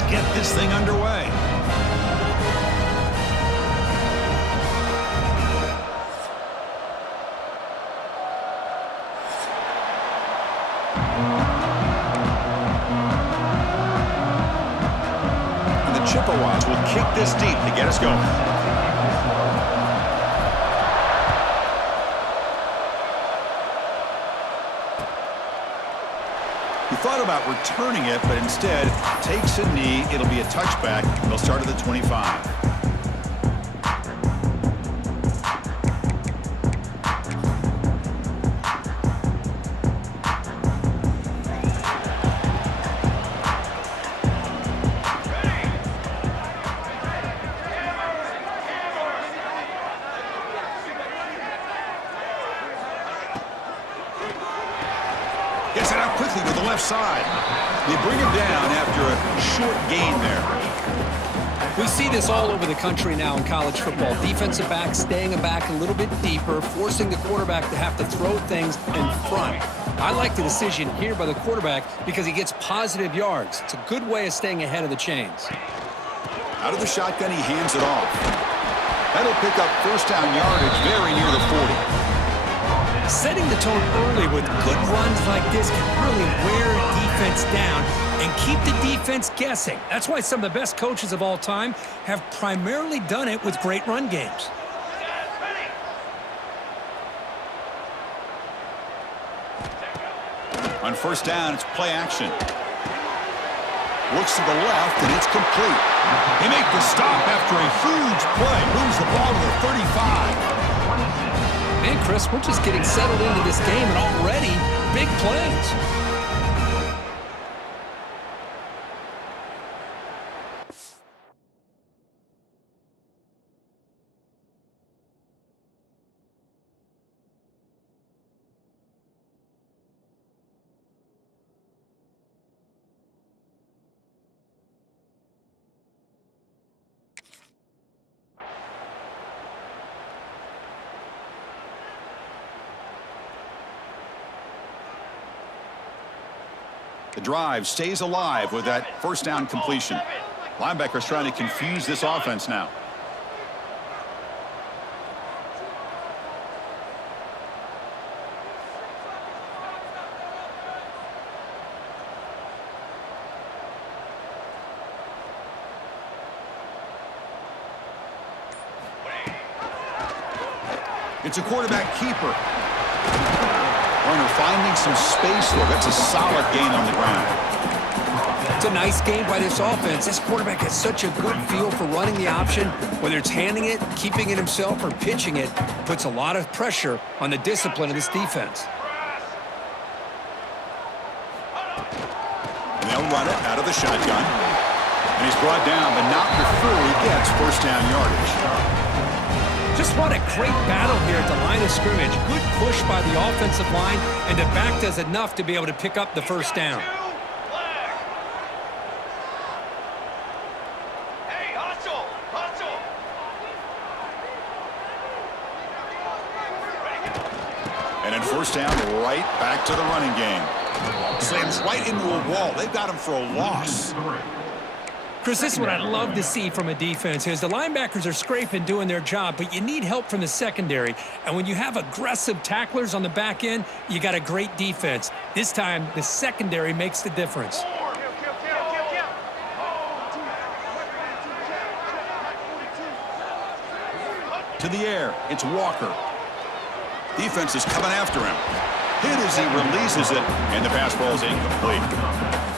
let's get this thing underway. And the Chippewas will kick this deep to get us going. He thought about returning it, but instead takes a knee. It'll be a touchback. They'll start at the 25. Gets it out quickly to the left side. They bring him down after a short gain there. We see this all over the country now in college football. Defensive backs staying back a little bit deeper, forcing the quarterback to have to throw things in front. I like the decision here by the quarterback because he gets positive yards. It's a good way of staying ahead of the chains. Out of the shotgun, he hands it off. That'll pick up first down yardage very near the 40. Setting the tone early with good runs like this can really wear defense down and keep the defense guessing. That's why some of the best coaches of all time have primarily done it with great run games. On first down, it's play action. Looks to the left, and it's complete. They make the stop after a huge play. Moves the ball to the 35. Man, Chris, we're just getting settled into this game, and already big plays. The drive stays alive with that first down completion. Linebackers trying to confuse this offense now. It's a quarterback keeper. Runner finding some space there. That's a solid gain on the ground. It's a nice game by this offense. This quarterback has such a good feel for running the option. Whether it's handing it, keeping it himself, or pitching it, puts a lot of pressure on the discipline of this defense. And they'll run it out of the shotgun. And he's brought down, but not before he gets first down yardage. Just what a great battle here at the line of scrimmage. Good push by the offensive line, and the back does enough to be able to pick up the first down. Hey, hustle! Hustle! And then first down, right back to the running game. Slams right into a wall. They've got him for a loss. Chris, this is what I'd love to see from a defense is the linebackers are scraping, doing their job, but you need help from the secondary. And when you have aggressive tacklers on the back end, you got a great defense. This time, the secondary makes the difference. To the air, it's Walker. Defense is coming after him. Hit as he releases it, and the pass ball is incomplete.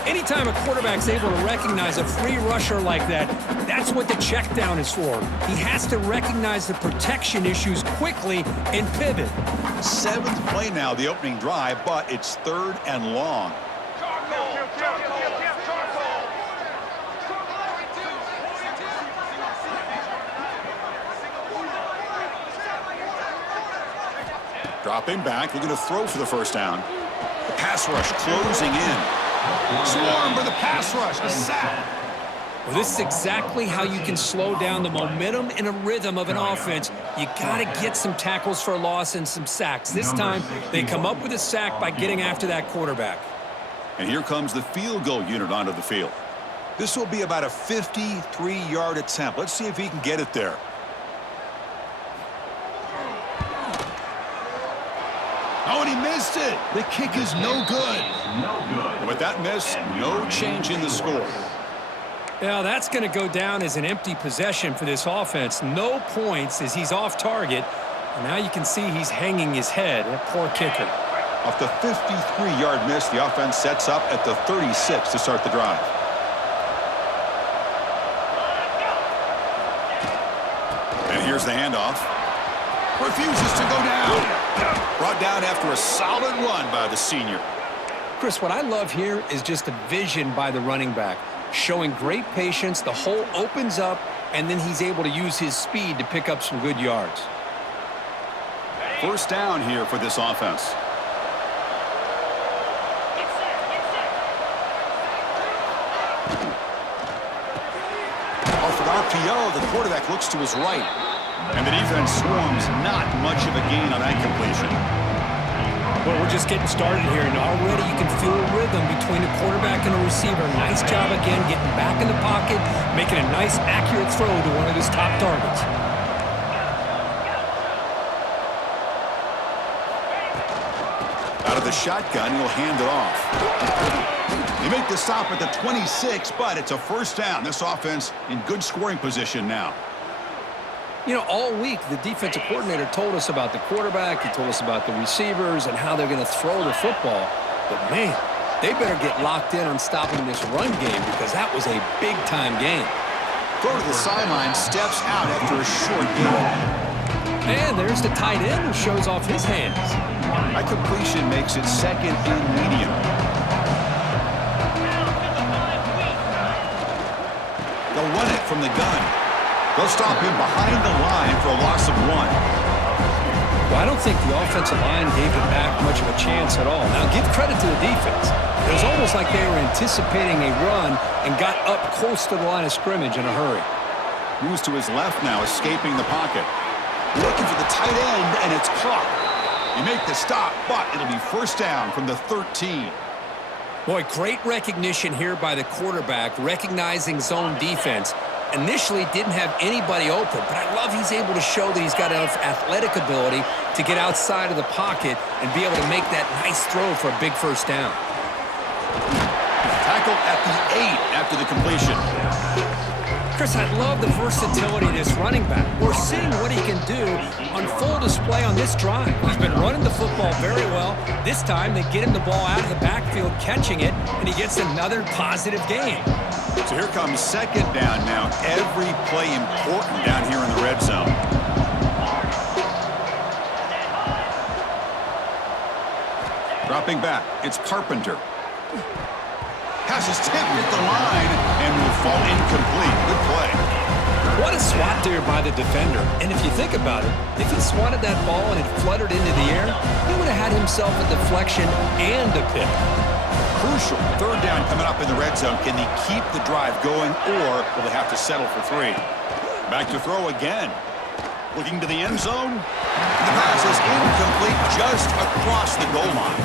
Anytime a quarterback's able to recognize a free rusher like that, that's what the check down is for. He has to recognize the protection issues quickly and pivot. 7th play now, the opening drive, but it's 3rd and long. Dropping back, looking to throw for the first down. The pass rush closing in. Swarm for the pass rush, a sack. Well, this is exactly how you can slow down the momentum and a rhythm of an offense. You got to get some tackles for a loss and some sacks. This time, they come up with a sack by getting after that quarterback. And here comes the field goal unit onto the field. This will be about a 53-yard attempt. Let's see if he can get it there. Oh, and he missed it. The kick is no good. And with that miss, no change in the score. Now, that's going to go down as an empty possession for this offense. No points as he's off target. And now you can see he's hanging his head. A poor kicker. Off the 53-yard miss, the offense sets up at the 36 to start the drive. And here's the handoff. Refuses to go down. Brought down after a solid run by the senior. Chris, what I love here is just a vision by the running back. Showing great patience, the hole opens up, and then he's able to use his speed to pick up some good yards. First down here for this offense. Off an RPO, the quarterback looks to his right. And the defense swarms, not much of a gain on that completion. Well, we're just getting started here, and already you can feel a rhythm between the quarterback and the receiver. Nice job again, getting back in the pocket, making a nice, accurate throw to one of his top targets. Out of the shotgun, he'll hand it off. They make the stop at the 26, but it's a first down. This offense in good scoring position now. You know, all week, the defensive coordinator told us about the quarterback. He told us about the receivers and how they're going to throw the football. But, man, they better get locked in on stopping this run game because that was a big-time game. Throw to the sideline, steps out after a short gain. And there's the tight end who shows off his hands. That completion makes it second and medium. They'll run it from the gun. They'll stop him behind the line for a loss of 1. Well, I don't think the offensive line gave him back much of a chance at all. Now, give credit to the defense. It was almost like they were anticipating a run and got up close to the line of scrimmage in a hurry. Moves to his left now, escaping the pocket. Looking for the tight end, and it's caught. You make the stop, but it'll be first down from the 13. Boy, great recognition here by the quarterback, recognizing zone defense. Initially didn't have anybody open, but I love he's able to show that he's got enough athletic ability to get outside of the pocket and be able to make that nice throw for a big first down. Tackled at the 8 after the completion. Chris, I love the versatility of this running back. We're seeing what he can do on full display on this drive. He's been running the football very well. This time they get him the ball out of the backfield, catching it, and he gets another positive gain. So here comes second down now. Every play important down here in the red zone. Dropping back, it's Carpenter. Pass is tipped at the line and will fall incomplete. Good play. What a swat there by the defender. And if you think about it, if he swatted that ball and it fluttered into the air, he would have had himself a deflection and a pick. Crucial. Third down coming up in the red zone. Can they keep the drive going, or will they have to settle for 3? Back to throw again. Looking to the end zone. The pass is incomplete just across the goal line.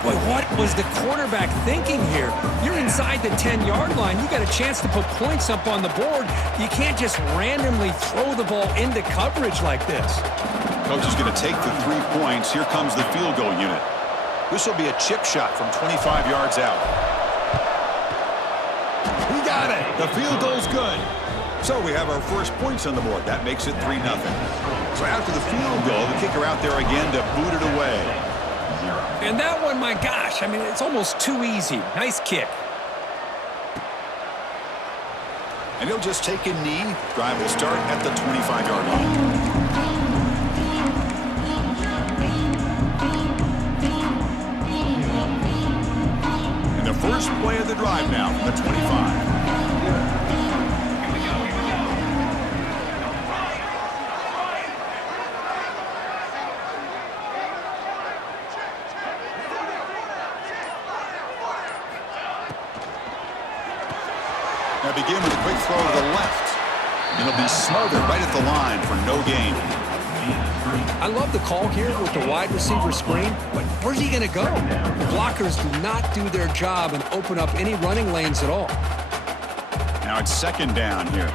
Boy, what was the quarterback thinking here? You're inside the 10-yard line. You got a chance to put points up on the board. You can't just randomly throw the ball into coverage like this. Coach is going to take the 3 points. Here comes the field goal unit. This will be a chip shot from 25 yards out. He got it. The field goal's good. So we have our first points on the board. That makes it 3-0. So after the field goal, the kicker out there again to boot it away. And that one, my gosh, I mean, it's almost too easy. Nice kick. And he'll just take a knee. Drive will start at the 25-yard line. And the first play of the drive now from the 25. Now begin with a quick throw to the left. And it'll be smothered right at the line for no gain. I love the call here with the wide receiver screen, but where's he going to go? The blockers do not do their job and open up any running lanes at all. Now it's second down here.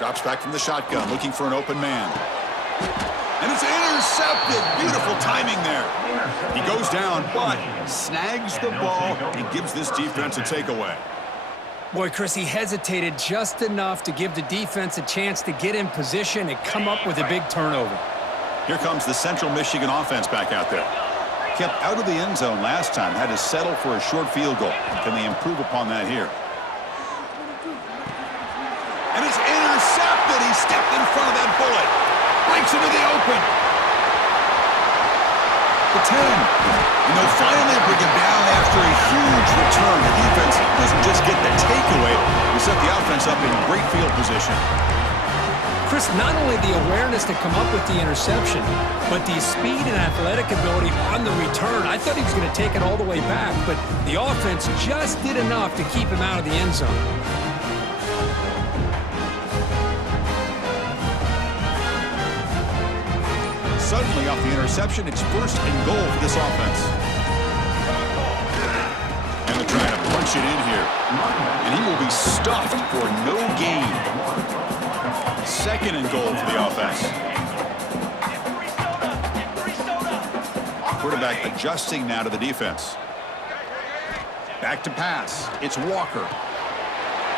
Drops back from the shotgun, looking for an open man. And it's intercepted. Beautiful timing there. He goes down, but snags the ball and gives this defense a takeaway. Boy, Chris, he hesitated just enough to give the defense a chance to get in position and come up with a big turnover. Here comes the Central Michigan offense back out there. Kept out of the end zone last time, had to settle for a short field goal. Can they improve upon that here? And it's intercepted. He stepped in front of that bullet. Breaks into the open. The 10. And they'll finally bring him down after a huge return. The defense doesn't just get the takeaway. They set the offense up in great field position. Chris, not only the awareness to come up with the interception, but the speed and athletic ability on the return. I thought he was going to take it all the way back, but the offense just did enough to keep him out of the end zone. Suddenly, off the interception, it's first and goal for this offense. And they're trying to punch it in here. And he will be stuffed for no gain. Second and goal for the offense. Quarterback adjusting now to the defense. Back to pass. It's Walker.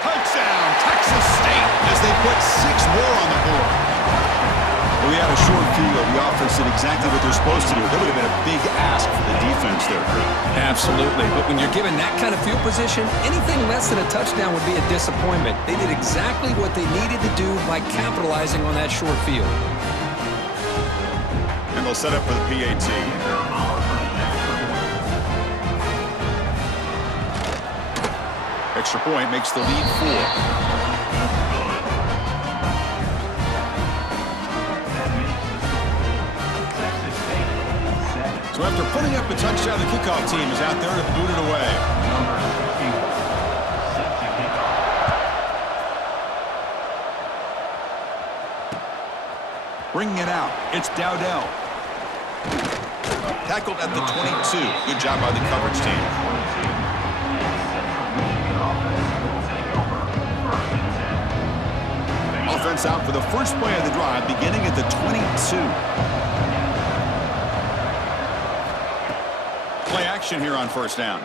Touchdown, Texas State, as they put 6 more on the board. We had a short field. The offense did exactly what they're supposed to do. That would have been a big ask for the defense there. Absolutely. But when you're given that kind of field position, anything less than a touchdown would be a disappointment. They did exactly what they needed to do by capitalizing on that short field. And they'll set up for the PAT. Extra point makes the lead 4. So after putting up a touchdown, the kickoff team is out there to boot it away. Bringing it out, it's Dowdell. Tackled at the 22. Good job by the coverage team. Offense out for the first play of the drive, beginning at the 22. Play action here on first down.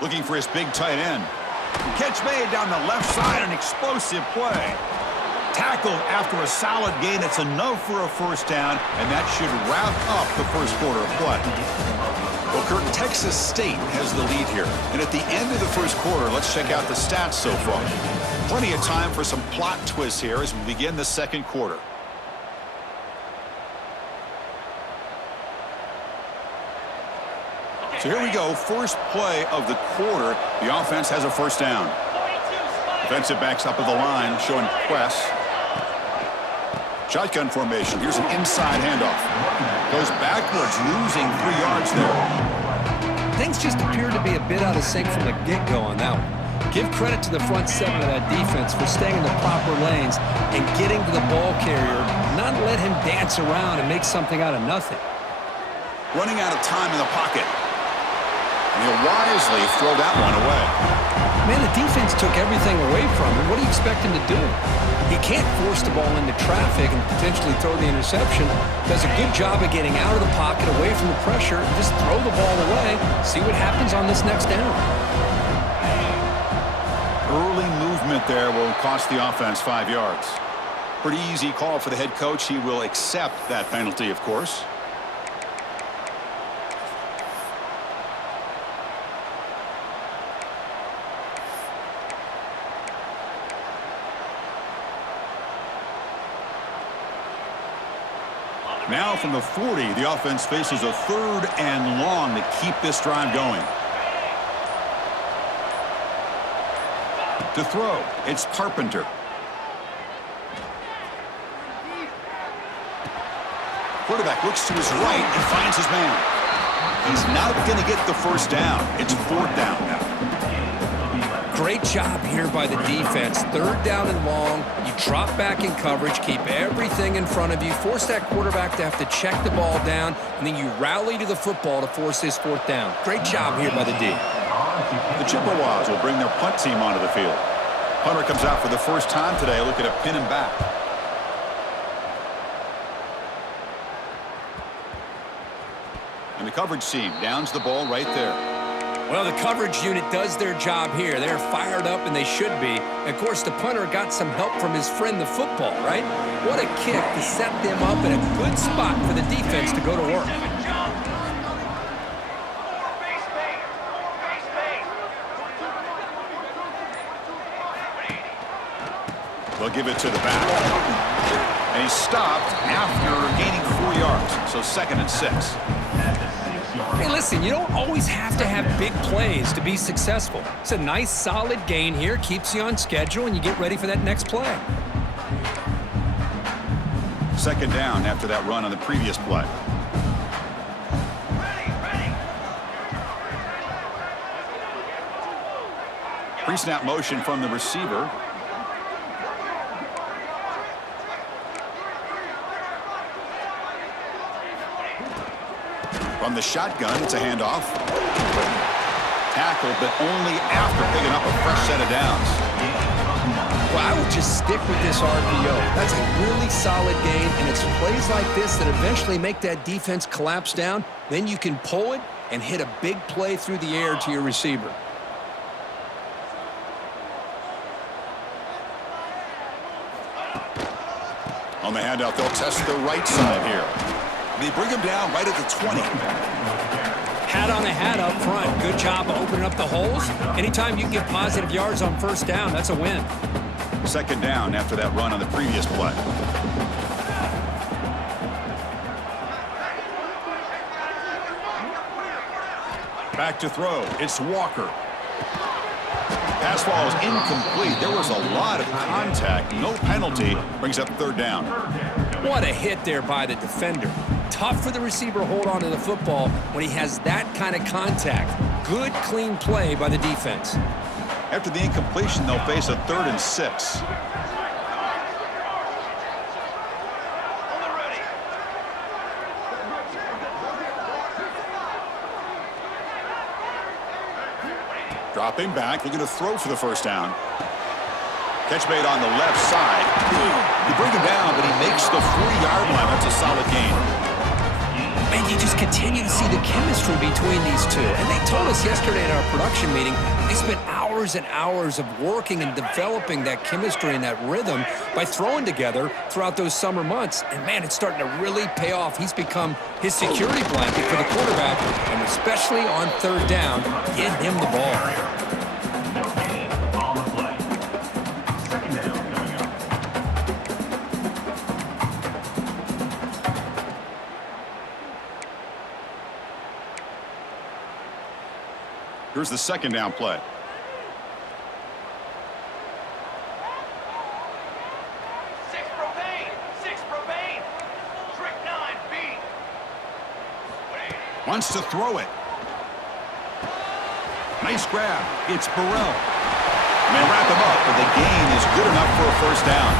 Looking for his big tight end. Catch made down the left side, an explosive play. Tackled after a solid gain. It's enough for a first down, and that should wrap up the first quarter of play. Well, Kurt, Texas State has the lead here. And at the end of the first quarter, let's check out the stats so far. Plenty of time for some plot twists here as we begin the second quarter. So here we go, first play of the quarter. The offense has a first down. Defensive backs up at the line, showing press. Shotgun formation. Here's an inside handoff. Goes backwards, losing 3 yards there. Things just appeared to be a bit out of sync from the get-go on that one. Give credit to the front 7 of that defense for staying in the proper lanes and getting to the ball carrier, not let him dance around and make something out of nothing. Running out of time in the pocket. And he'll wisely throw that one away. Man, the defense took everything away from him. What do you expect him to do? He can't force the ball into traffic and potentially throw the interception. Does a good job of getting out of the pocket, away from the pressure, just throw the ball away, see what happens on this next down. Early movement there will cost the offense 5 yards. Pretty easy call for the head coach. He will accept that penalty, of course. Now from the 40, the offense faces a 3rd and long to keep this drive going. To throw, it's Carpenter. Quarterback looks to his right and finds his man. He's not going to get the first down. It's 4th down now. Great job here by the defense. Third down and long. You drop back in coverage, keep everything in front of you, force that quarterback to have to check the ball down, and then you rally to the football to force this fourth down. Great job here by the D. The Chippewas will bring their punt team onto the field. Punter comes out for the first time today. Look at a pin and back. And the coverage team downs the ball right there. Well, the coverage unit does their job here. They're fired up, and they should be. Of course, the punter got some help from his friend, the football, right? What a kick to set them up in a good spot for the defense to go to work. They'll give it to the back. And he's stopped after gaining 4 yards. So 2nd and 6. Hey, listen, you don't always have to have big plays to be successful. It's a nice, solid gain here. Keeps you on schedule, and you get ready for that next play. 2nd down after that run on the previous play. Pre-snap motion from the receiver. From the shotgun, it's a handoff. Tackle, but only after picking up a fresh set of downs. Well, I would just stick with this RPO. That's a really solid game, and it's plays like this that eventually make that defense collapse down. Then you can pull it and hit a big play through the air to your receiver. On the handout, they'll test the right side here. They bring him down right at the 20. Hat on a hat up front. Good job opening up the holes. Anytime you can get positive yards on first down, that's a win. 2nd down after that run on the previous play. Back to throw. It's Walker. Pass ball is incomplete. There was a lot of contact. No penalty. Brings up 3rd down. What a hit there by the defender. Tough for the receiver to hold on to the football when he has that kind of contact. Good, clean play by the defense. After the incompletion, they'll face a 3rd and 6. Dropping back, looking to throw for the first down. Catch made on the left side. You bring him down, but he makes the 40-yard line. That's a solid gain. And you just continue to see the chemistry between these two. And they told us yesterday in our production meeting, they spent hours and hours of working and developing that chemistry and that rhythm by throwing together throughout those summer months. And, man, it's starting to really pay off. He's become his security blanket for the quarterback, and especially on 3rd down, get him the ball. Here's the 2nd down play. Wants to throw it. Nice grab. It's Burrell. And they wrap him up, but the gain is good enough for a 1st down.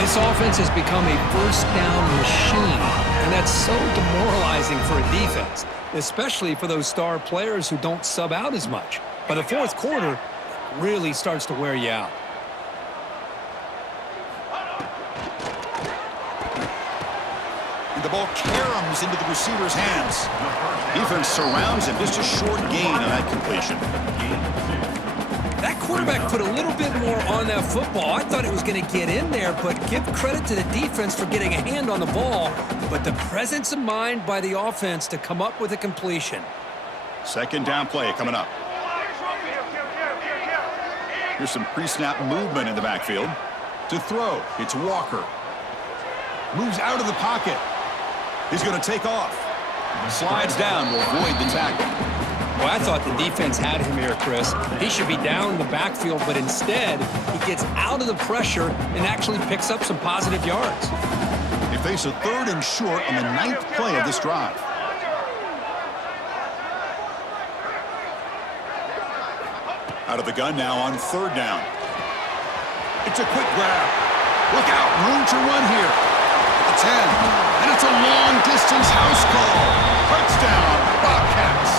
This offense has become a first down machine, and that's so demoralizing for a defense, especially for those star players who don't sub out as much. By the 4th quarter, it really starts to wear you out. And the ball caroms into the receiver's hands. Defense surrounds him. Just a short gain on that completion. That quarterback put a little bit more on that football. I thought it was going to get in there, but give credit to the defense for getting a hand on the ball. But the presence of mind by the offense to come up with a completion. 2nd down play coming up. Here's some pre-snap movement in the backfield. To throw, it's Walker. Moves out of the pocket. He's going to take off. Slides down to avoid the tackle. Well, I thought the defense had him here, Chris. He should be down in the backfield, but instead, he gets out of the pressure and actually picks up some positive yards. They face a 3rd and short on the 9th play of this drive. Out of the gun now on third down. It's a quick grab. Look out, room to run here. At the 10. And it's a long-distance house call. Touchdown, Bobcats.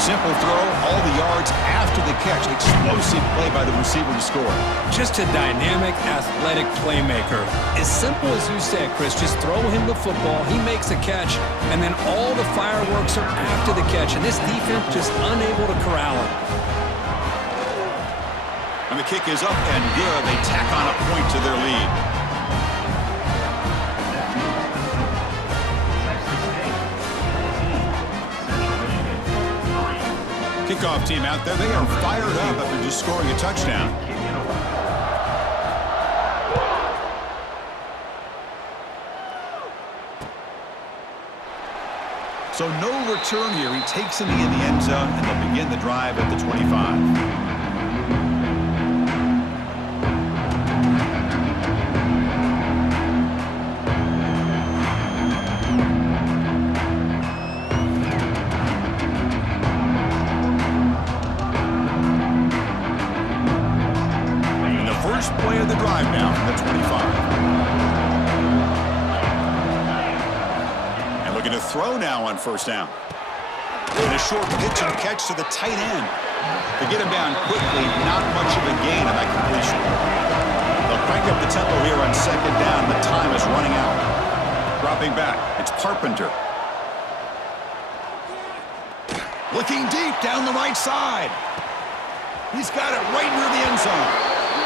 Simple throw, all the yards after the catch. Explosive play by the receiver to score. Just a dynamic, athletic playmaker. As simple as you said, Chris, just throw him the football, he makes a catch, and then all the fireworks are after the catch, and this defense just unable to corral him. And the kick is up and good. They tack on a point to their lead. Kickoff team out there. They are fired up after just scoring a touchdown. So no return here. He takes it in the end zone, and they'll begin the drive at the 25. Play of the drive now from the 25. And looking to throw now on first down. And a short pitch and catch to the tight end. To get him down quickly, not much of a gain on that completion. They'll crank up the tempo here on second down. The time is running out. Dropping back, it's Carpenter. Looking deep down the right side. He's got it right near the end zone.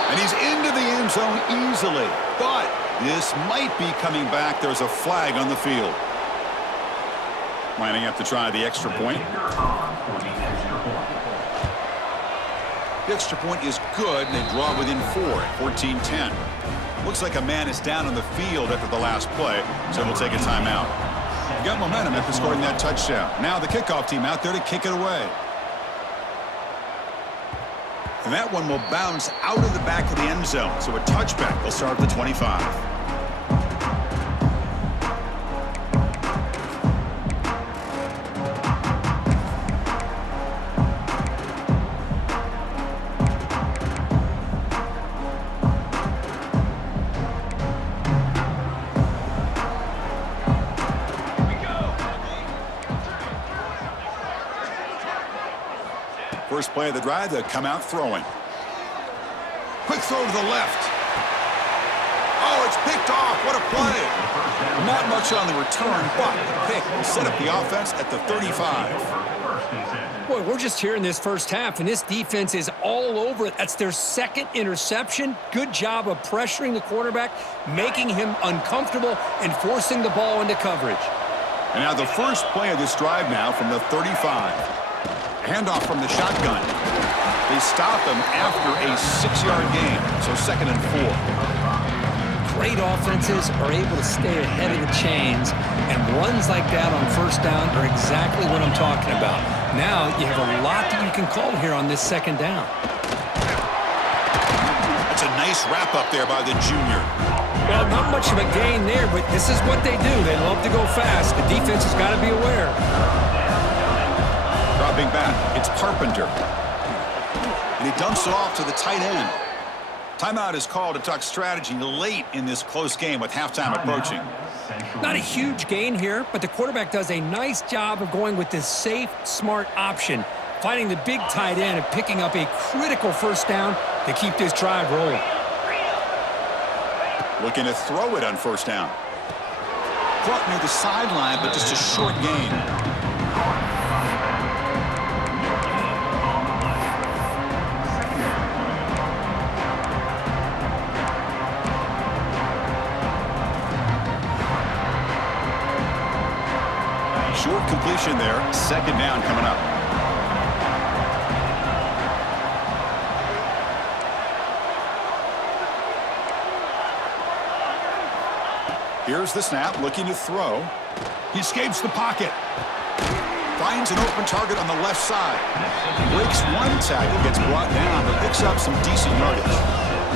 And he's into the end zone easily. But this might be coming back. There's a flag on the field. Lining up to try the extra point. The extra point is good, and they draw within 4 at 14-10. Looks like a man is down on the field after the last play, so we'll take a timeout. You got momentum after scoring that touchdown. Now the kickoff team out there to kick it away. And that one will bounce out of the back of the end zone. So a touchback will start at the 25. First play of the drive, they'll come out throwing. Quick throw to the left. Oh, it's picked off. What a play. Not much on the return, but the pick will set up the offense at the 35. Boy, we're just here in this first half, and this defense is all over it. That's their second interception. Good job of pressuring the quarterback, making him uncomfortable, and forcing the ball into coverage. And now the first play of this drive now from the 35. Handoff from the shotgun. They stop him after a 6-yard gain, so 2nd and 4. Great offenses are able to stay ahead of the chains, and runs like that on first down are exactly what I'm talking about. Now you have a lot that you can call here on this second down. That's a nice wrap up there by the junior. Well, not much of a gain there, but this is what they do. They love to go fast. The defense has got to be aware. Dropping back, it's Carpenter. And he dumps it off to the tight end. Timeout is called to talk strategy late in this close game with halftime approaching. Not a huge gain here, but the quarterback does a nice job of going with this safe, smart option, finding the big tight end and picking up a critical first down to keep this drive rolling. Looking to throw it on first down. Caught near the sideline, but just a short gain. Short completion there. Second down coming up. Here's the snap, looking to throw. He escapes the pocket. Finds an open target on the left side. Breaks one tackle, gets brought down, but picks up some decent yardage.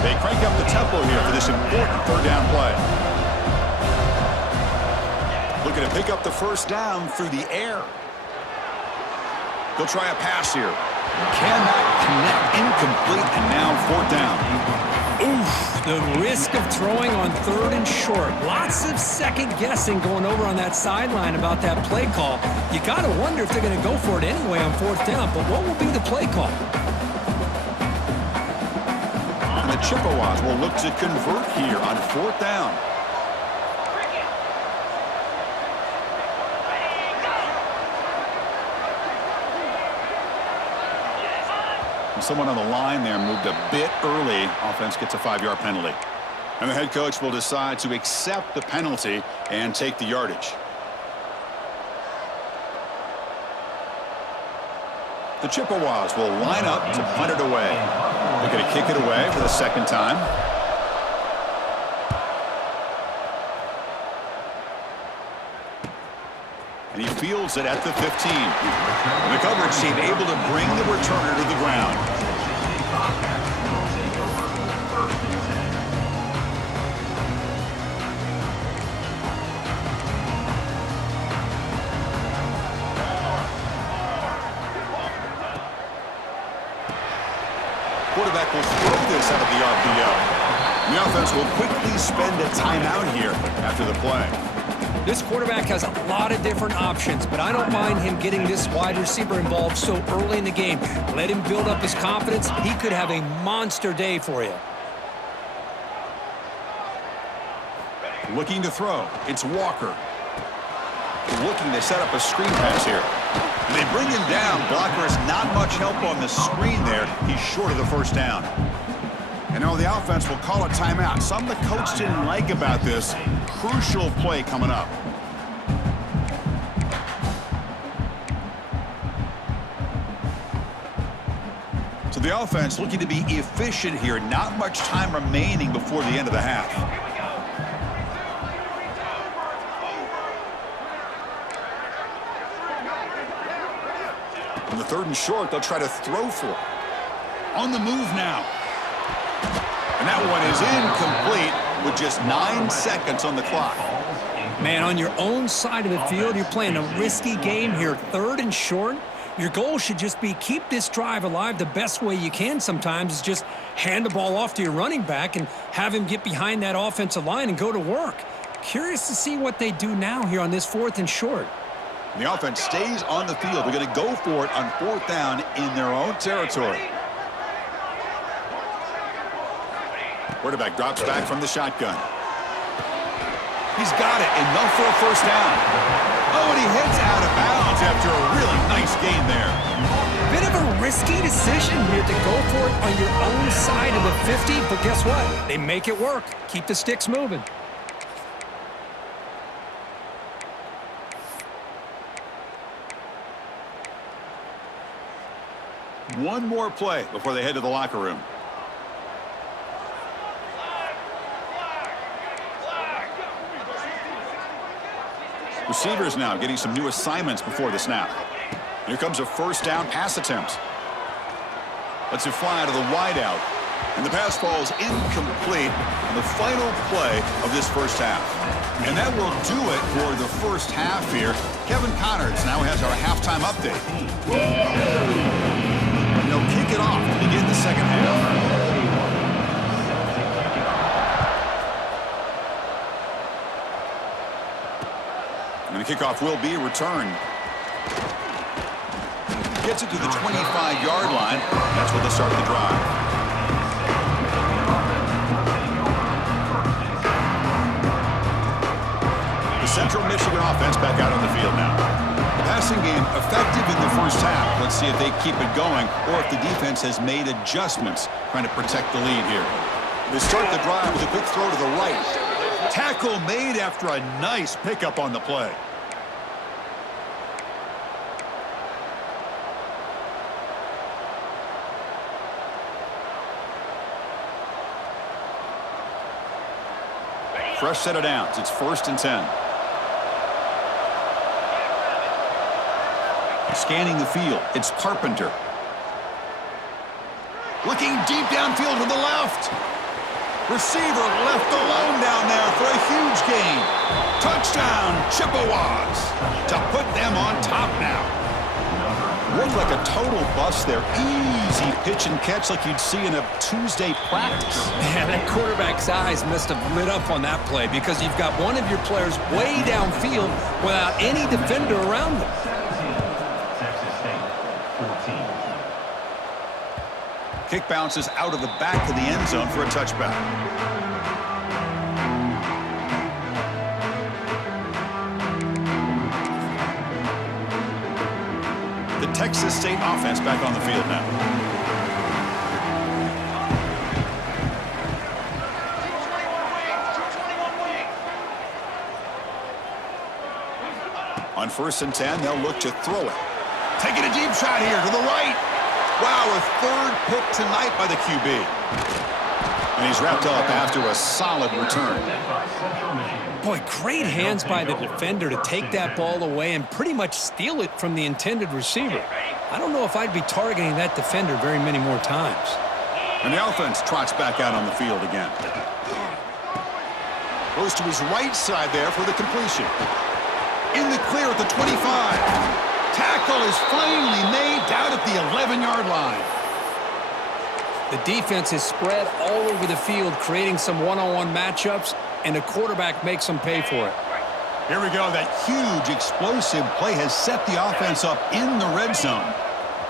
They crank up the tempo here for this important third down play. Looking to pick up the first down through the air. He'll try a pass here. Cannot connect. Incomplete, and now fourth down. Oof, the risk of throwing on 3rd and short. Lots of second guessing going over on that sideline about that play call. You got to wonder if they're going to go for it anyway on 4th down, but what will be the play call? And the Chippewas will look to convert here on 4th down. Someone on the line there moved a bit early. Offense gets a 5-yard penalty. And the head coach will decide to accept the penalty and take the yardage. The Chippewas will line up to punt it away. They're going to kick it away for the 2nd time. And he fields it at the 15. And the coverage team able to bring the returner to the ground. Quarterback will throw this out of the RPO. The offense will quickly spend a timeout here after the play. This quarterback has a lot of different options, but I don't mind him getting this wide receiver involved so early in the game. Let him build up his confidence. He could have a monster day for you. Looking to throw. It's Walker. Looking to set up a screen pass here. They bring him down. Blocker has not much help on the screen there. He's short of the 1st down. And now the offense will call a timeout. Something the coach didn't like about this. Crucial play coming up. So the offense looking to be efficient here. Not much time remaining before the end of the half. On the 3rd and short, they'll try to throw for it. On the move now. And that one is incomplete with just 9 seconds on the clock. Man, on your own side of the field, you're playing a risky game here. 3rd and short. Your goal should just be keep this drive alive the best way you can sometimes is just hand the ball off to your running back and have him get behind that offensive line and go to work. Curious to see what they do now here on this 4th and short. The offense stays on the field. They're going to go for it on 4th down in their own territory. Quarterback drops back from the shotgun. He's got it. Enough for a 1st down. Oh, and he heads out of bounds after a really nice gain there. Bit of a risky decision here to go for it on your own side of the 50, but guess what? They make it work. Keep the sticks moving. One more play before they head to the locker room. Receivers now getting some new assignments before the snap. Here comes a 1st down pass attempt. Lets it fly to the wideout. And the pass falls incomplete on the final play of this 1st half. And that will do it for the 1st half here. Kevin Connors now has our halftime update. And they'll kick it off to begin the 2nd half. And the kickoff will be returned. Gets it to the 25-yard line. That's where they'll start the drive. The Central Michigan offense back out on the field now. The passing game effective in the 1st half. Let's see if they keep it going or if the defense has made adjustments trying to protect the lead here. They start the drive with a quick throw to the right. Tackle made after a nice pickup on the play. Fresh set of downs. It's 1st and 10. Scanning the field. It's Carpenter. Looking deep downfield to the left. Receiver left alone down there for a huge gain. Touchdown, Chippewas, to put them on top now. Looked like a total bust there. Easy pitch and catch like you'd see in a Tuesday practice. Man, that quarterback's eyes must have lit up on that play because you've got one of your players way downfield without any defender around them. Kick bounces out of the back of the end zone for a touchback. The Texas State offense back on the field now. On 1st and 10, they'll look to throw it. Taking a deep shot here to the right. Wow, a third pick tonight by the QB. And he's wrapped up after a solid return. Boy, great hands by the defender to take that ball away and pretty much steal it from the intended receiver. I don't know if I'd be targeting that defender very many more times. And the offense trots back out on the field again. Goes to his right side there for the completion. In the clear at the 25. Tackle is finally made down at the 11-yard line. The defense is spread all over the field, creating some one-on-one matchups, and the quarterback makes them pay for it. Here we go. That huge, explosive play has set the offense up in the red zone.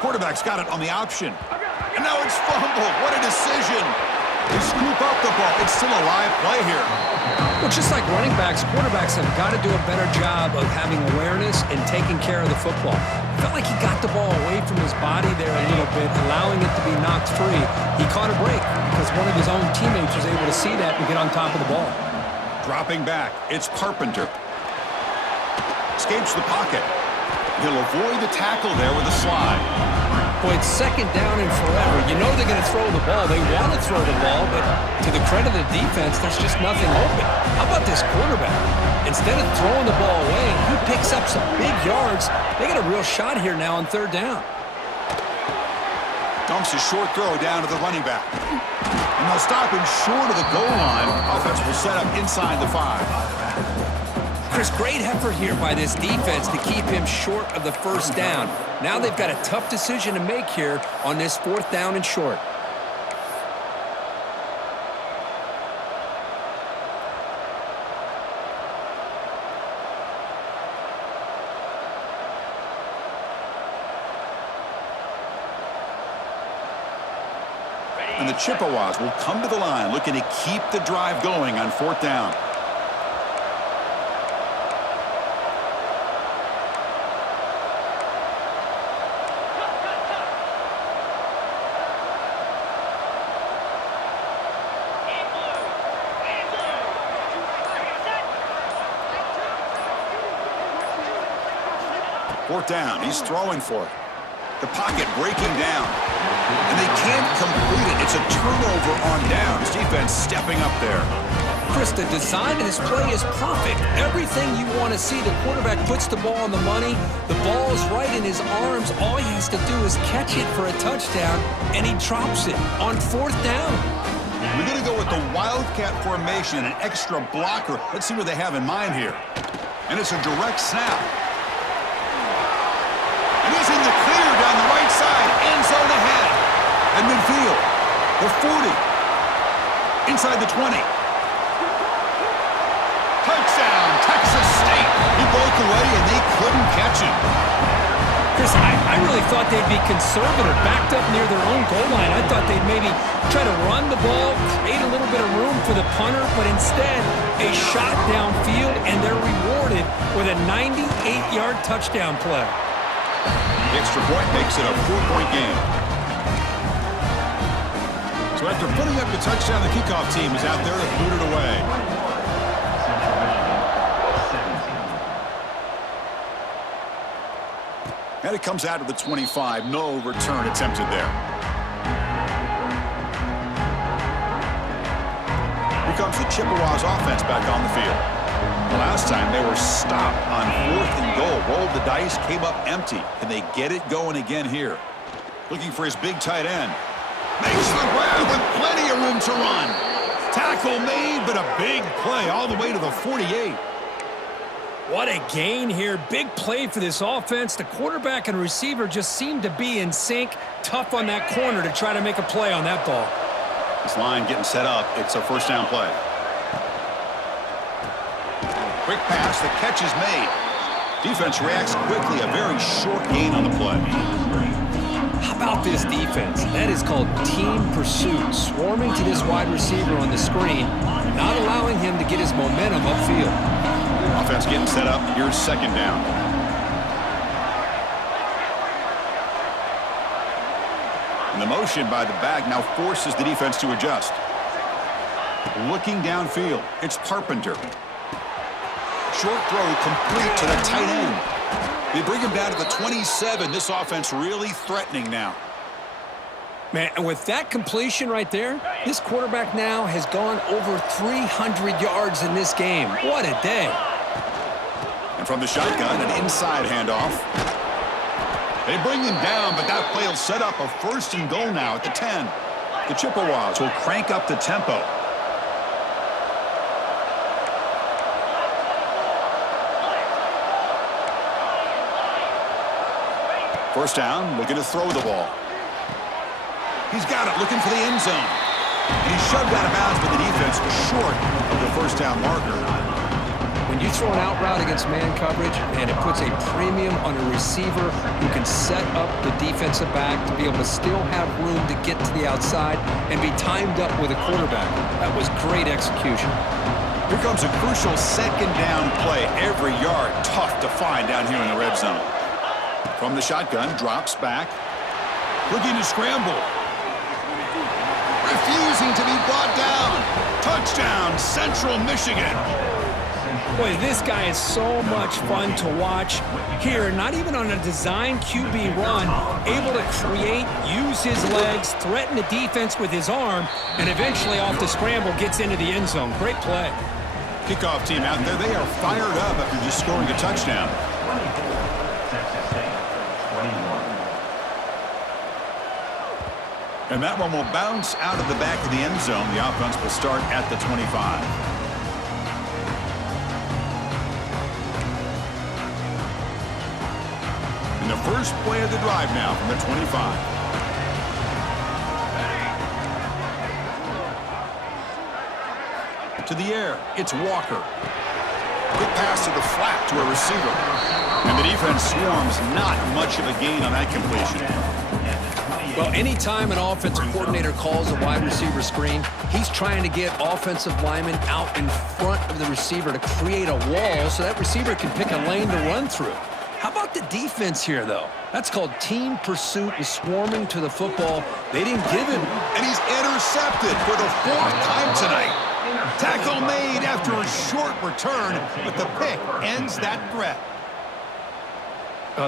Quarterback's got it on the option. And now it's fumbled. What a decision. They scoop up the ball. It's still a live play here. Well, just like running backs, quarterbacks have got to do a better job of having awareness and taking care of the football. I felt like he got the ball away from his body there a little bit, allowing it to be knocked free. He caught a break because one of his own teammates was able to see that and get on top of the ball. Dropping back, it's Carpenter. Escapes the pocket. He'll avoid the tackle there with a slide. Boy, it's 2nd down and forever. You know they're going to throw the ball. They want to throw the ball, but to the credit of the defense, there's just nothing open. How about this quarterback? Instead of throwing the ball away, he picks up some big yards. They got a real shot here now on 3rd down. Dumps a short throw down to the running back. And they'll stop him short of the goal line. Offense will set up inside the 5. Chris, great effort here by this defense to keep him short of the 1st down. Now they've got a tough decision to make here on this 4th down and short. And the Chippewas will come to the line looking to keep the drive going on 4th down. Fourth down, he's throwing for it. The pocket breaking down. And they can't complete it. It's a turnover on downs. Defense stepping up there. Chris, the design of this play is perfect. Everything you want to see. The quarterback puts the ball on the money. The ball is right in his arms. All he has to do is catch it for a touchdown, and he drops it on 4th down. We're going to go with the Wildcat formation, an extra blocker. Let's see what they have in mind here. And it's a direct snap. And he's in the clear down the right side. End zone ahead. At midfield. The 40. Inside the 20. Touchdown, Texas State. He broke away and they couldn't catch him. Chris, I really thought they'd be conservative, backed up near their own goal line. I thought they'd maybe try to run the ball, create a little bit of room for the punter, but instead, a shot downfield, and they're rewarded with a 98-yard touchdown play. The extra point makes it a 4-point game. So after putting up the touchdown, the kickoff team is out there to boot it away. And it comes out of the 25. No return attempted there. Here comes the Chippewas offense back on the field. The last time they were stopped on 4th and goal. Rolled the dice, came up empty. Can they get it going again here? Looking for his big tight end. Makes the grab with plenty of room to run. Tackle made, but a big play all the way to the 48. What a gain here. Big play for this offense. The quarterback and receiver just seem to be in sync. Tough on that corner to try to make a play on that ball. This line getting set up. It's a first down play. Quick pass. The catch is made. Defense reacts quickly. A very short gain on the play. How about this defense? That is called team pursuit. Swarming to this wide receiver on the screen, not allowing him to get his momentum upfield. Offense getting set up. Here's second down. And the motion by the back now forces the defense to adjust. Looking downfield. It's Carpenter. Short throw complete to the tight end. They bring him down to the 27. This offense really threatening now. Man, and with that completion right there, this quarterback now has gone over 300 yards in this game. What a day. And from the shotgun, an inside handoff. They bring him down, but that play will set up a first and goal now at the 10. The Chippewas will crank up the tempo. First down, looking to throw the ball. He's got it, looking for the end zone. And he's shoved out of bounds, but the defense was short of the first down marker. When you throw an out route against man coverage, and it puts a premium on a receiver who can set up the defensive back to be able to still have room to get to the outside and be timed up with a quarterback. That was great execution. Here comes a crucial second down play. Every yard tough to find down here in the red zone. From the shotgun, drops back. Looking to scramble. Refusing to be brought down. Touchdown, Central Michigan. Boy, this guy is so much fun to watch. Here, not even on a design QB run, able to create, use his legs, threaten the defense with his arm, and eventually off the scramble gets into the end zone. Great play. Kickoff team out there, they are fired up after just scoring a touchdown. And that one will bounce out of the back of the end zone. The offense will start at the 25. And the first play of the drive now from the 25. To the air, it's Walker. Quick pass to the flat to a receiver. And the defense swarms, not much of a gain on that completion. Well, anytime an offensive coordinator calls a wide receiver screen, he's trying to get offensive linemen out in front of the receiver to create a wall so that receiver can pick a lane to run through. How about the defense here, though? That's called team pursuit and swarming to the football. They didn't give him. And he's intercepted for the fourth time tonight. Tackle made after a short return, but the pick ends that threat.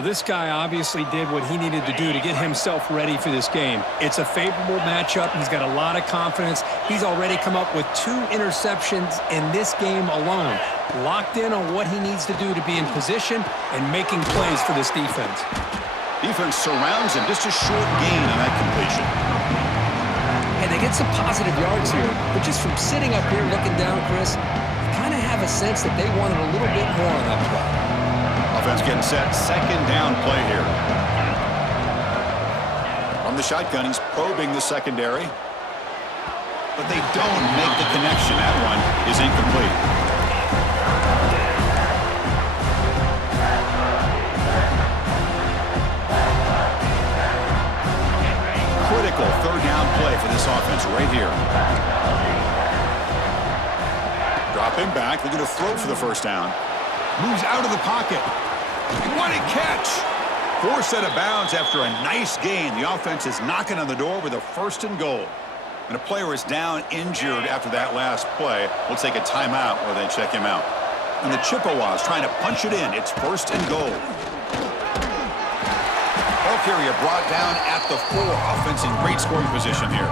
This guy obviously did what he needed to do to get himself ready for this game. It's a favorable matchup. He's got a lot of confidence. He's already come up with 2 interceptions in this game alone. Locked in on what he needs to do to be in position and making plays for this defense. Defense surrounds him. Just a short gain on that completion. And they get some positive yards here. But just from sitting up here looking down, Chris, you kind of have a sense that they wanted a little bit more on that play. Offense getting set. Second down play here. From the shotgun, he's probing the secondary. But they don't make the connection. That one is incomplete. Critical third down play for this offense right here. Dropping back. They're going to throw for the first down. Moves out of the pocket. What a catch! Forced out of bounds after a nice gain. The offense is knocking on the door with a first and goal. And a player is down injured after that last play. We'll take a timeout while they check him out. And the Chippewas trying to punch it in. It's first and goal. Ball carrier brought down at the 4. Offense in great scoring position here.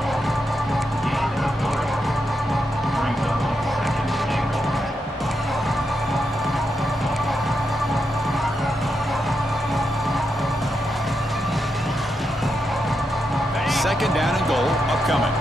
Second down and goal upcoming.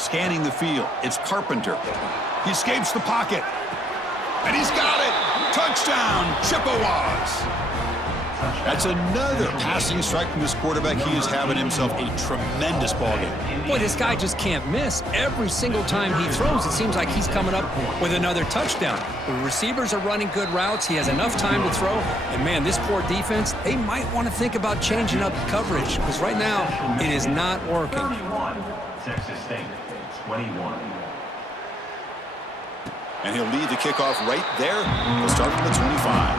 Scanning the field, it's Carpenter. He escapes the pocket. And he's got it! Touchdown, Chippewas! That's another passing strike from this quarterback. He is having himself a tremendous ballgame. Boy, this guy just can't miss. Every single time he throws, it seems like he's coming up with another touchdown. The receivers are running good routes. He has enough time to throw. And, man, this poor defense, they might want to think about changing up coverage because right now it is not working. 31, Texas State, 21. And he'll lead the kickoff right there. He'll start from the 25.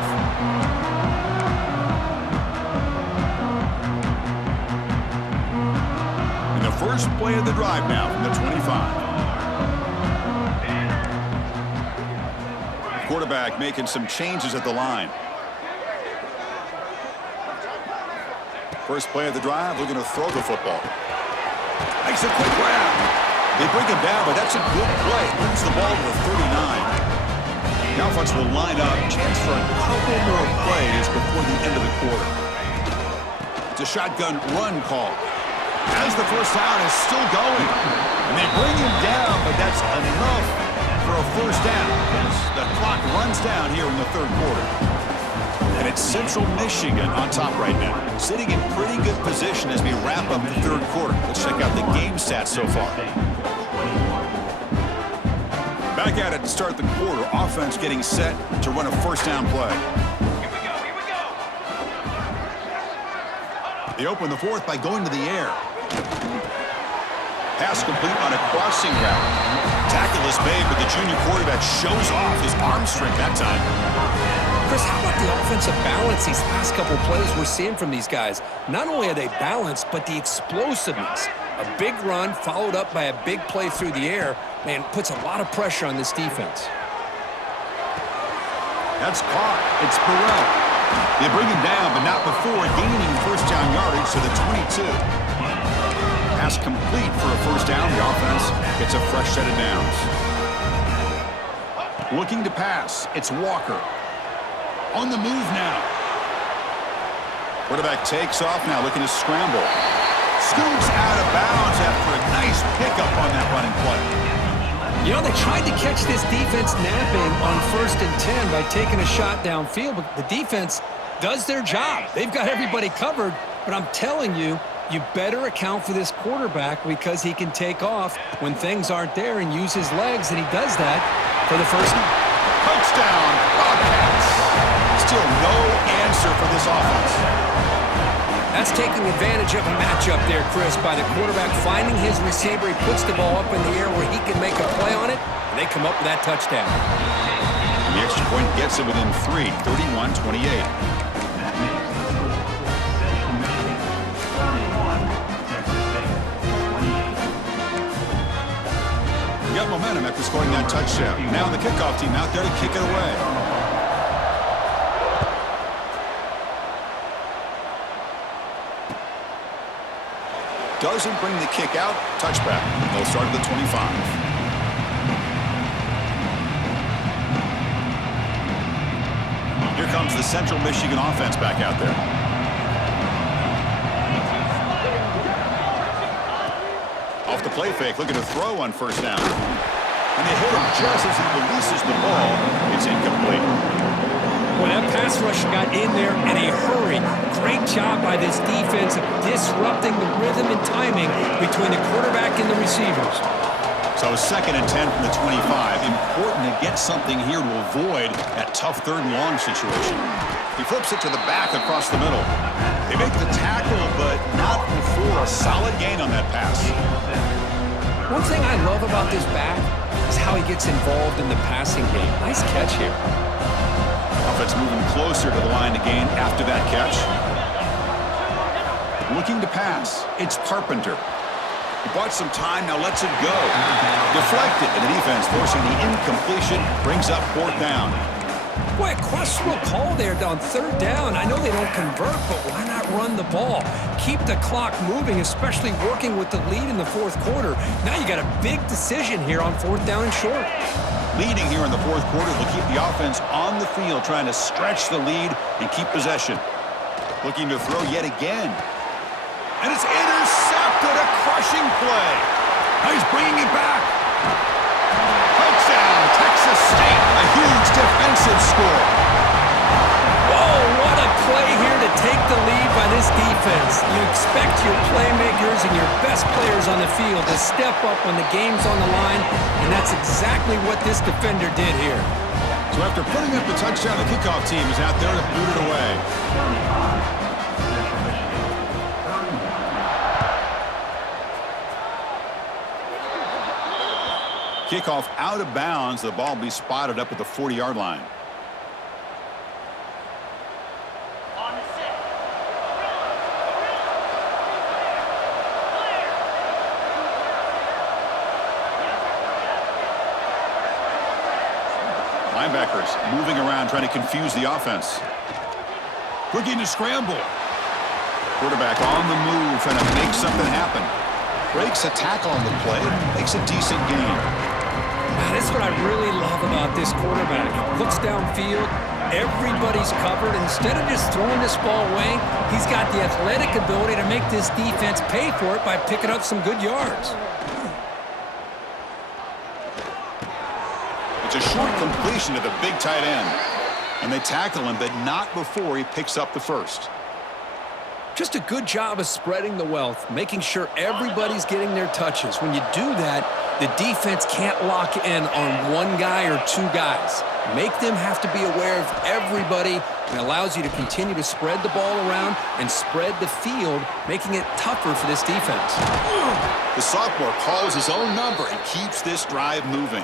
First play of the drive now from the 25. Quarterback making some changes at the line. First play of the drive, looking to throw the football. Makes a quick grab. They bring him down, but that's a good play. Moves the ball to the 39. The offense will line up. Chance for a couple more plays before the end of the quarter. It's a shotgun run call. As the first down is still going. And they bring him down, but that's enough for a first down as the clock runs down here in the third quarter. And it's Central Michigan on top right now, sitting in pretty good position as we wrap up the third quarter. Let's check out the game stats so far. Back at it to start the quarter. Offense getting set to run a first down play. Here we go. They open the fourth by going to the air. Pass complete on a crossing route. Tackle is made, but the junior quarterback shows off his arm strength that time. Chris, how about the offensive balance these last couple plays we're seeing from these guys? Not only are they balanced, but the explosiveness. A big run followed up by a big play through the air, man, puts a lot of pressure on this defense. That's caught. It's Burrell. They bring him down, but not before gaining first down yardage to the 22. Pass complete for a first down. The offense gets a fresh set of downs. Looking to pass. It's Walker. On the move now. Quarterback takes off now, looking to scramble. Scoots out of bounds after a nice pickup on that running play. You know, they tried to catch this defense napping on 1st and 10 by taking a shot downfield, but the defense does their job. They've got everybody covered, but I'm telling you, you better account for this quarterback because he can take off when things aren't there and use his legs, and he does that for the first time. Touchdown, Bobcats. Still no answer for this offense. That's taking advantage of a matchup there, Chris, by the quarterback finding his receiver. He puts the ball up in the air where he can make a play on it, and they come up with that touchdown. And the extra point gets it within 3, 31-28. Got momentum after scoring that touchdown. Now the kickoff team out there to kick it away. Doesn't bring the kick out. Touchback. They'll start at the 25. Here comes the Central Michigan offense back out there. Off the play fake, looking to throw on first down. And they hit him just as he releases the ball. It's incomplete. Well, that pass rush got in there in a hurry. Great job by this defense of disrupting the rhythm and timing between the quarterback and the receivers. So 2nd and 10 from the 25. Important to get something here to avoid that tough 3rd and long situation. He flips it to the back across the middle. They make the tackle, but not before a solid gain on that pass. One thing I love about this back is how he gets involved in the passing game. Nice catch here. Offense moving closer to the line to gain after that catch. Looking to pass. It's Carpenter. He bought some time, now lets it go. Deflected, and the defense forcing the incompletion, brings up 4th down. Boy, a questionable call there on 3rd down. I know they don't convert, but why not run the ball? Keep the clock moving, especially working with the lead in the 4th quarter. Now you got a big decision here on 4th down and short. Leading here in the 4th quarter will keep the offense on the field, trying to stretch the lead and keep possession. Looking to throw yet again. And it's intercepted, a crushing play. Now he's bringing it back. Touchdown, Texas State. A huge defensive score. Whoa, what a play here to take the lead by this defense. You expect your playmakers and your best players on the field to step up when the game's on the line, and that's exactly what this defender did here. So after putting up the touchdown, the kickoff team is out there to boot it away. Kickoff out of bounds. The ball will be spotted up at the 40-yard line. On the set. Linebackers moving around, trying to confuse the offense. Looking to scramble. Quarterback on the move, trying to make something happen. Breaks a tackle on the play, makes a decent gain. Man, that's what I really love about this quarterback. Looks downfield, everybody's covered. Instead of just throwing this ball away, he's got the athletic ability to make this defense pay for it by picking up some good yards. It's a short completion to the big tight end. And they tackle him, but not before he picks up the first. Just a good job of spreading the wealth, making sure everybody's getting their touches. When you do that, the defense can't lock in on one guy or two guys. Make them have to be aware of everybody, and allows you to continue to spread the ball around and spread the field, making it tougher for this defense. The sophomore calls his own number and keeps this drive moving.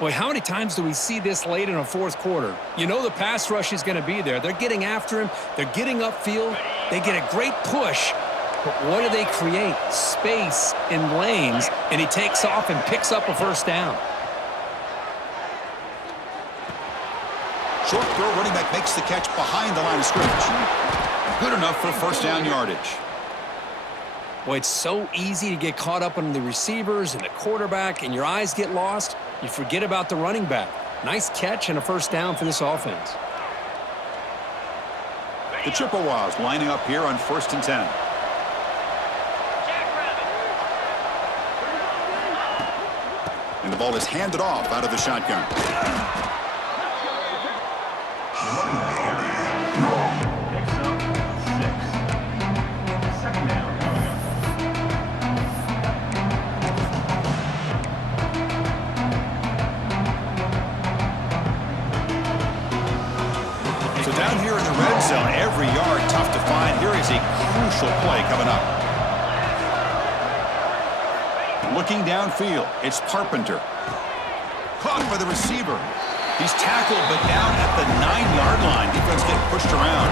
Boy, how many times do we see this late in a fourth quarter? You know the pass rush is going to be there. They're getting after him. They're getting upfield. They get a great push. But what do they create? Space in lanes, and he takes off and picks up a first down. Short throw, running back makes the catch behind the line of scrimmage. Good enough for first down yardage. Boy, it's so easy to get caught up on the receivers and the quarterback, and your eyes get lost. You forget about the running back. Nice catch and a first down for this offense. The Chippewas lining up here on 1st and 10. And the ball is handed off out of the shotgun. Picks up 6. Second down. So down here in the red zone, every yard tough to find. Here is a crucial play coming up. Looking downfield, it's Carpenter. Caught by the receiver. He's tackled, but down at the 9-yard line. Defense getting pushed around.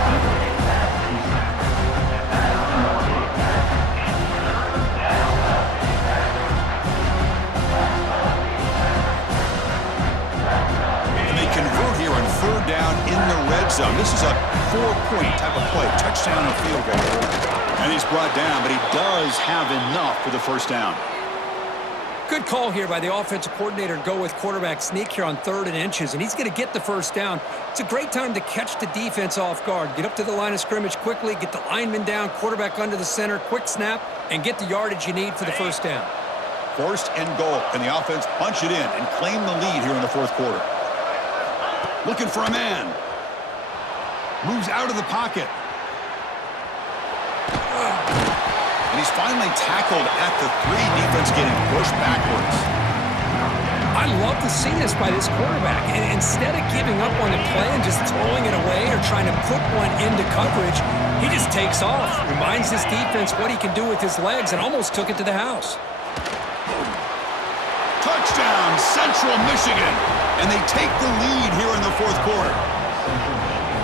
And they convert here on 3rd down in the red zone. This is a 4-point type of play. Touchdown and field goal. And he's brought down, but he does have enough for the first down. Good call here by the offensive coordinator to go with quarterback sneak here on 3rd and inches, and he's going to get the first down. It's a great time to catch the defense off guard. Get up to the line of scrimmage quickly, get the lineman down, quarterback under the center, quick snap, and get the yardage you need for the first down. 1st and goal. Can the offense punch it in and claim the lead here in the 4th quarter? Looking for a man. Moves out of the pocket. And he's finally tackled at the 3. Defense getting pushed backwards. I love to see this by this quarterback. And instead of giving up on the play and just throwing it away or trying to put one into coverage, he just takes off, reminds his defense what he can do with his legs, and almost took it to the house. Touchdown, Central Michigan. And they take the lead here in the 4th quarter.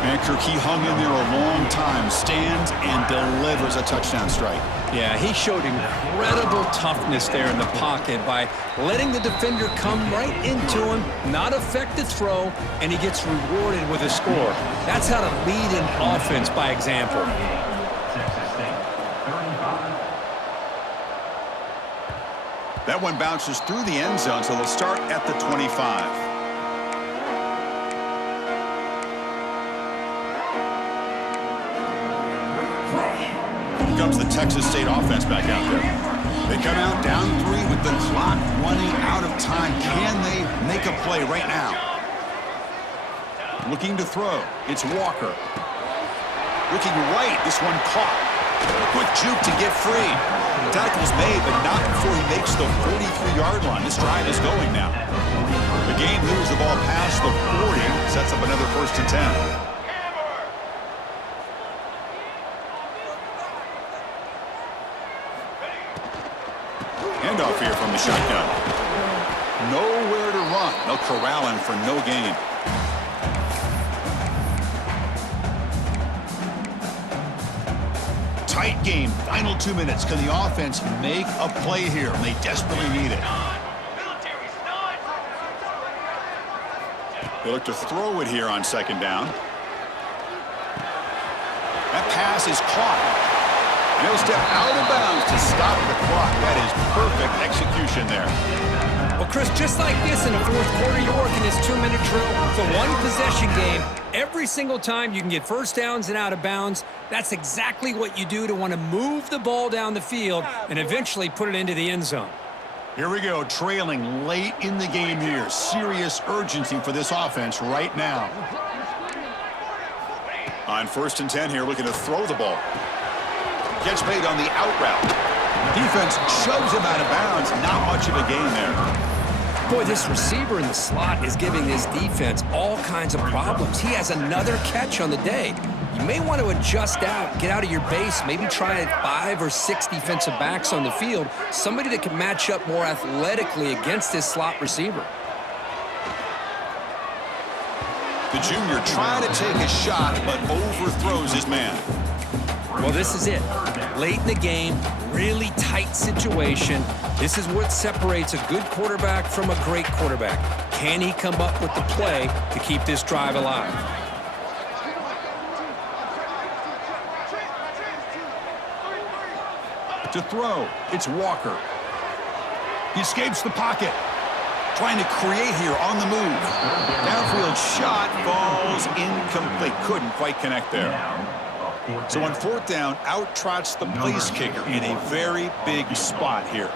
Vankirk, he hung in there a long time, stands and delivers a touchdown strike. Yeah, he showed incredible toughness there in the pocket by letting the defender come right into him, not affect the throw, and he gets rewarded with a score. That's how to lead an offense by example. Texas State, 35. That one bounces through the end zone, so they'll start at the 25. comes the Texas State offense back out there. They come out down 3 with the clock running out of time. Can they make a play right now? Looking to throw. It's Walker. Looking right. This one caught. Quick juke to get free. Tackle's made, but not before he makes the 43-yard line. This drive is going now. The game moves the ball past the 40. Sets up another 1st and 10. Handoff here from the shotgun. Nowhere to run. They'll corral him for no gain. Tight game. Final 2 minutes. Can the offense make a play here? They desperately need it. They look to throw it here on 2nd down. That pass is caught. And he'll step out of bounds to stop the clock. That is perfect execution there. Well, Chris, just like this in the 4th quarter, you're working this 2-minute drill. It's a one-possession game. Every single time you can get first downs and out of bounds, that's exactly what you do to want to move the ball down the field and eventually put it into the end zone. Here we go, trailing late in the game here. Serious urgency for this offense right now. On 1st and 10 here, looking to throw the ball. Gets made on the out route. Defense shoves him out of bounds. Not much of a gain there. Boy, this receiver in the slot is giving this defense all kinds of problems. He has another catch on the day. You may want to adjust out, get out of your base, maybe try 5 or 6 defensive backs on the field, somebody that can match up more athletically against this slot receiver. The junior trying to take a shot, but overthrows his man. Well, this is it. Late in the game, really tight situation. This is what separates a good quarterback from a great quarterback. Can he come up with the play to keep this drive alive? To throw, it's Walker. He escapes the pocket. Trying to create here on the move. Downfield shot falls incomplete. Couldn't quite connect there. So on 4th down, out trots the place kicker in a very big spot here.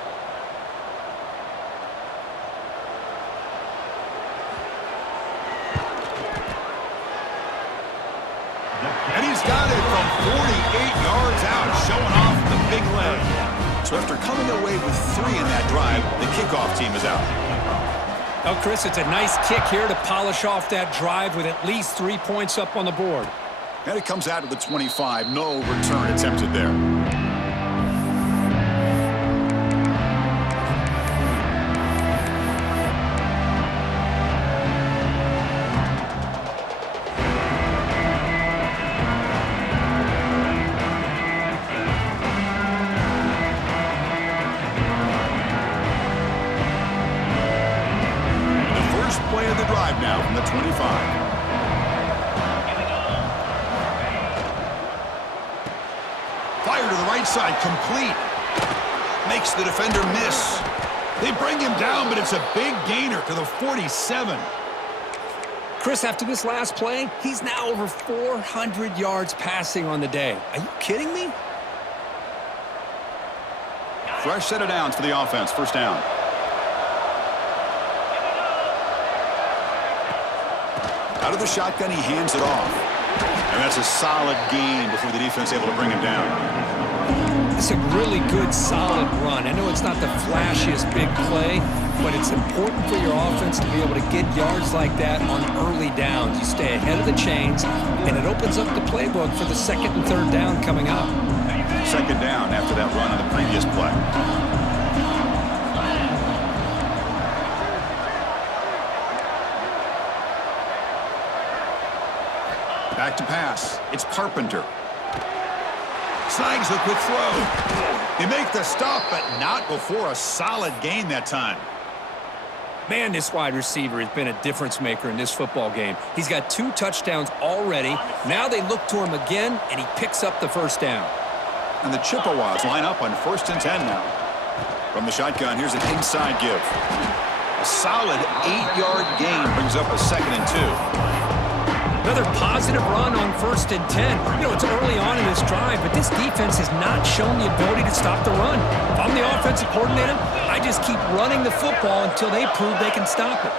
And he's got it from 48 yards out, showing off the big leg. So after coming away with 3 in that drive, the kickoff team is out. Oh, Chris, it's a nice kick here to polish off that drive with at least 3 points up on the board. And it comes out of the 25. No return attempted there. The first play of the drive now from the 25. Fire to the right side, complete. Makes the defender miss. They bring him down, but it's a big gainer to the 47. Chris, after this last play, he's now over 400 yards passing on the day. Are you kidding me? Fresh set of downs for the offense. 1st down. Out of the shotgun, he hands it off. And that's a solid gain before the defense able to bring him down. It's a really good, solid run. I know it's not the flashiest big play, but it's important for your offense to be able to get yards like that on early downs. You stay ahead of the chains, and it opens up the playbook for the 2nd and 3rd down coming up. 2nd down after that run on the previous play. Back to pass. It's Carpenter. Snags the quick throw. They make the stop, but not before a solid gain that time. Man, this wide receiver has been a difference maker in this football game. He's got 2 touchdowns already. Now they look to him again, and he picks up the 1st down. And the Chippewas line up on 1st and 10 now. From the shotgun, here's an inside give. A solid 8-yard gain brings up a 2nd and 2. Another positive run on 1st and 10. You know, it's early on in this drive, but this defense has not shown the ability to stop the run. If I'm the offensive coordinator, I just keep running the football until they prove they can stop it.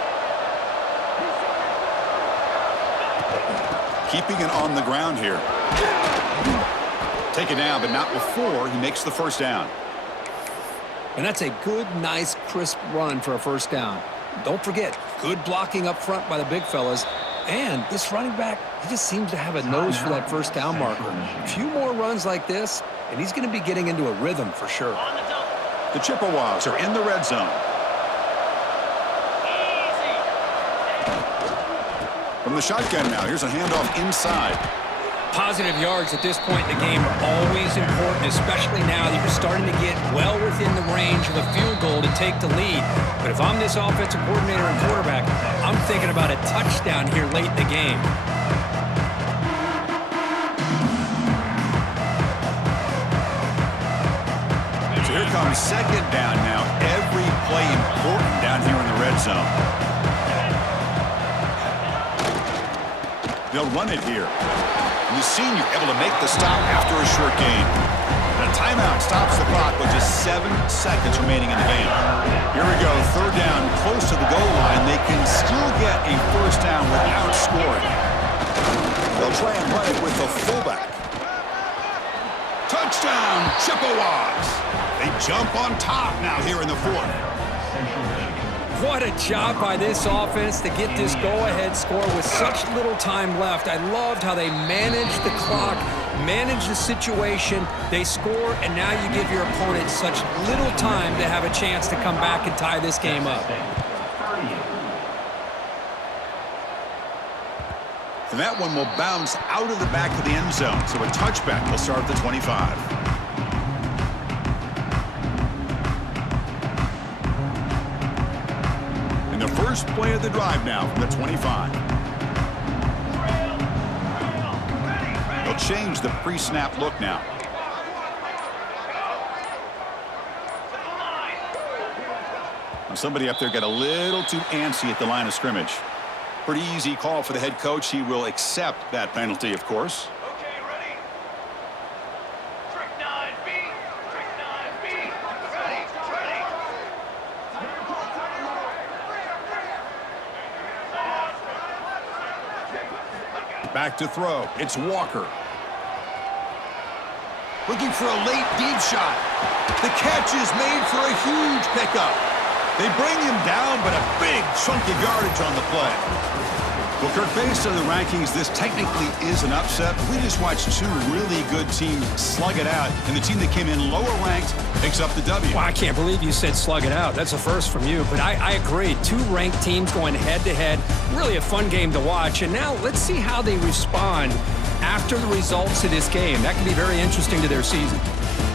Keeping it on the ground here. Take it down, but not before he makes the first down. And that's a good, nice, crisp run for a first down. Don't forget, good blocking up front by the big fellas. And this running back, he just seems to have a nose for that first down marker. A few more runs like this, and he's going to be getting into a rhythm for sure. On the double. The Chippewas are in the red zone. Easy. From the shotgun now, here's a handoff inside. Positive yards at this point in the game are always important, especially now that you're starting to get well within the range of a field goal to take the lead. But if I'm this offensive coordinator and quarterback, I'm thinking about a touchdown here late in the game. So here comes second down now. Every play important down here in the red zone. They'll run it here. And the senior able to make the stop after a short gain. And a timeout stops the clock with just 7 seconds remaining in the game. Here we go, third down, close to the goal line. They can still get a first down without scoring. They'll try and run it with the fullback. Touchdown, Chippewas! They jump on top now here in the fourth. What a job by this offense to get this go-ahead score with such little time left. I loved how they managed the clock, managed the situation. They score, and now you give your opponent such little time to have a chance to come back and tie this game up. And that one will bounce out of the back of the end zone. So a touchback will start at the 25. First play of the drive now from the 25. They'll change the pre-snap look now. And somebody up there got a little too antsy at the line of scrimmage. Pretty easy call for the head coach. He will accept that penalty, of course. Okay, ready? Trick 9B. Trick 9B. Ready. Back to throw. It's Walker. Looking for a late deep shot. The catch is made for a huge pickup. They bring him down, but a big chunk of yardage on the play. Well, Kirk, based on the rankings, this technically is an upset. We just watched two really good teams slug it out, and the team that came in lower ranked picks up the W. Well, I can't believe you said slug it out. That's a first from you. But I agree. Two ranked teams going head-to-head. Really a fun game to watch. And now let's see how they respond after the results of this game. That can be very interesting to their season.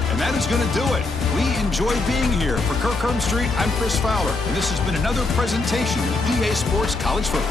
And that is going to do it. We enjoy being here. For Kirk Herbstreit, I'm Chris Fowler, and this has been another presentation of EA Sports College Football.